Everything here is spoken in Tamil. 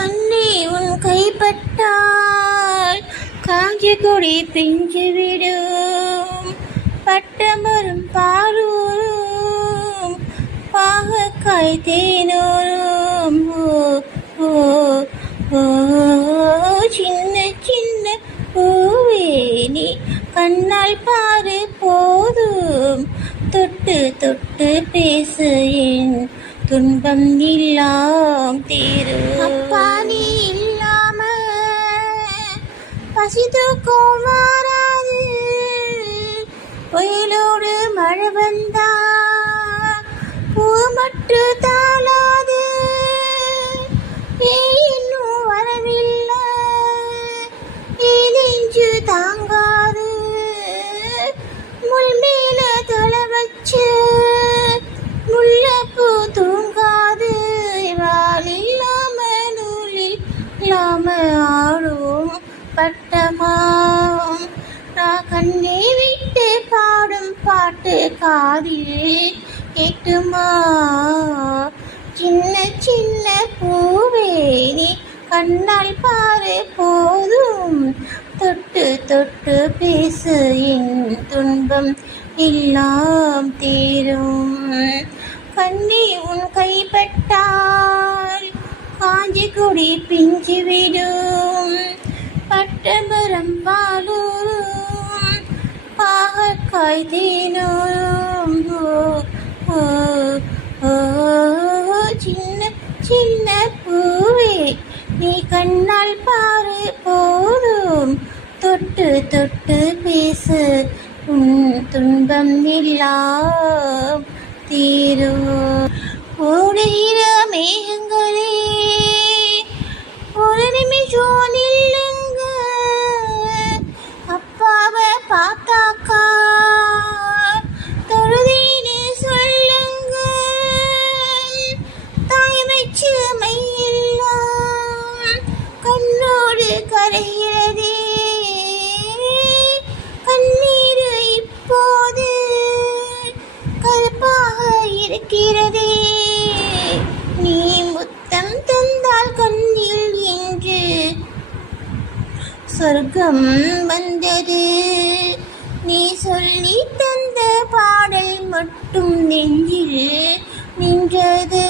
கண்ணே உன் கைப்பட்டால் காஞ்சி கொடி பிஞ்சு விடும், பட்டமரும் பாலூரும் பாகக்காய் தேனூரும். ஓ ஓ சின்ன சின்ன பூவே நீ கண்ணால் பாரு போதும், தொட்டு தொட்டு பேசு என் துன்பம் எல்லாம் தீரும். அப்பா நீ இல்லாம பசி தூக்கம் வராது, புயலோடு மழை வந்தா பூ மட்டு தாளாது. இன்னும் வரவில்லை நெஞ்சு தாங்காது, முள் மேல தலை வச்சு முல்லைப்பூ தூங்காது. வால் இல்லாம நூலில் இல்லாம ஆடும் பட்டமாம், நான் கண்ணை விட்டு பாடும் பாட்டு காதில் கேட்டுமா. சின்ன சின்ன பூவே நீ கண்ணால் பாரு போதும், தொட்டு தொட்டு பேசு என் துன்பம் எல்லாம் தீரும். கண்ணே உன் கைப்பட்டால் காஞ்சி கொடி பிஞ்சு விடும், பட்டமரம் பாலூரும் பாகக்காய் தேனூரும். ஓ ஓ சின்ன சின்ன பூவே நீ கண்ணால் பாரு போதும், தொட்டு தொட்டு பேசு உன் துன்பம் எல்லாம் தீரும். ஓடுகிற மேகங்களே ஒரு நிமிஷம் நில்லுங்க, அப்பாவை பார்த்தாக்கா தொழுதீன்னு சொல்லுங்க. தாய் வச்சு மையெல்லாம் கண்ணோடு கரைகிறதே, கண்ணீர் இப்போது கருப்பாக இருக்கிறதே. நீ முத்தம் தந்தால் கண்ணில் என்று சொர்க்கம் வந்தது, நீ சொல்லி தந்த பாடல் மட்டும் நெஞ்சில் நின்றது.